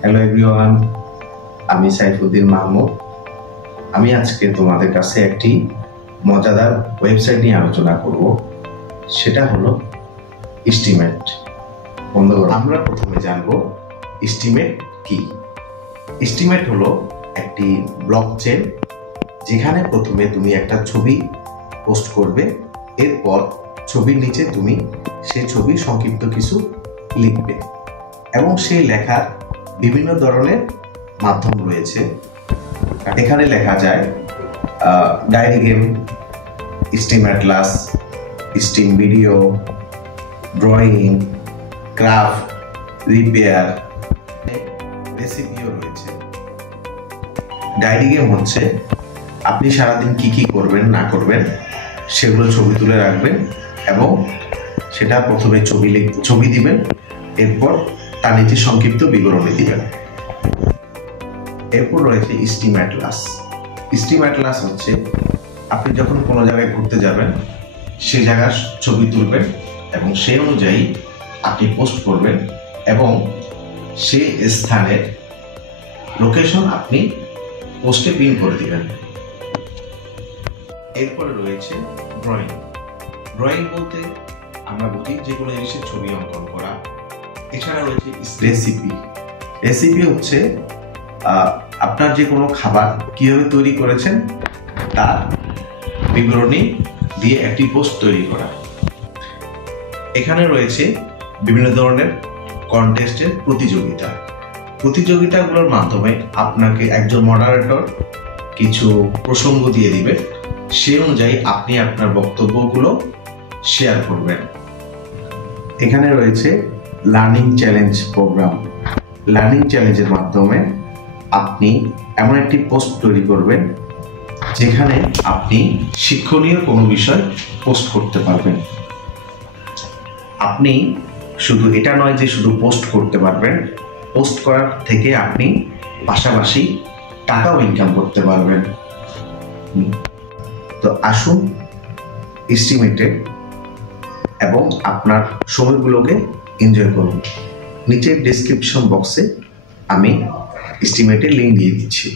Hello everyone, আমি সাইফুদ্দিন মাহমুদ। আমি আজকে তোমাদের কাছে একটি মজাদার ওয়েবসাইট নিয়ে আলোচনা করব। সেটা হলো এস্টিমেট। বন্ধুরা, আমরা প্রথমে জানব এস্টিমেট কি। এস্টিমেট হলো একটি ব্লকচেন, যেখানে প্রথমে তুমি একটা ছবি পোস্ট করবে, এরপর ছবির নিচে তুমি সেই ছবির সংক্ষিপ্ত কিছু লিখবে এবং সেই লেখার বিভিন্ন ধরনের মাধ্যম রয়েছে। এখানে লেখা যায় diary game, steam atlas, steam video, drawing, craft, repair, রেসিপিও রয়েছে। ডায়েরি গেম হচ্ছে আপনি সারাদিন কি করবেন না করবেন সেগুলো ছবি তুলে রাখবেন এবং সেটা প্রথমে ছবি দিবেন, এরপর তার নিচে সংক্ষিপ্ত বিবরণী দিবেন। এরপর রয়েছে স্টিম অ্যাটলাস। স্টিম অ্যাটলাস হচ্ছে আপনি যখন কোনো জায়গায় ঘুরতে যাবেন, সে জায়গার ছবি তুলবেন এবং সেই অনুযায়ী আপনি পোস্ট করবেন এবং সেই স্থানের লোকেশন আপনি পোস্টে পিন করে দিবেন। এরপরে রয়েছে ড্রয়িং। ড্রয়িং বলতে আমরা বুঝি যে কোনো জিনিসের ছবি অঙ্কন করা। এছাড়া রয়েছে রেসিপি। রেসিপি হচ্ছে আপনার যে কোনো খাবার কিভাবে তৈরি করেছেন তার বিবরণী দিয়ে একটি পোস্ট তৈরি করা। এখানে রয়েছে বিভিন্ন ধরনের কন্টেস্টের প্রতিযোগিতা। প্রতিযোগিতাগুলোর মাধ্যমে আপনাকে একজন মডারেটর কিছু প্রসঙ্গ দিয়ে দিবে, সে অনুযায়ী আপনি আপনার বক্তব্যগুলো শেয়ার করবেন। এখানে রয়েছে লার্নিং চ্যালেঞ্জ প্রোগ্রাম। লার্নিং চ্যালেঞ্জের মাধ্যমে আপনি এমন একটি পোস্ট তৈরি করবেন যেখানে আপনি শিক্ষণীয় কোনো বিষয় পোস্ট করতে পারবেন। আপনি শুধু এটা নয় যে শুধু পোস্ট করতে পারবেন, পোস্ট করার থেকে আপনি পাশাপাশি টাকাও ইনকাম করতে পারবেন। তো আসুন এস্টিমেটে এবং আপনার সময়গুলোকে এনজয় করুন। নিচের ডেসক্রিপশন বক্সে আমি এস্টিমেটের লিঙ্ক দিয়ে দিচ্ছি।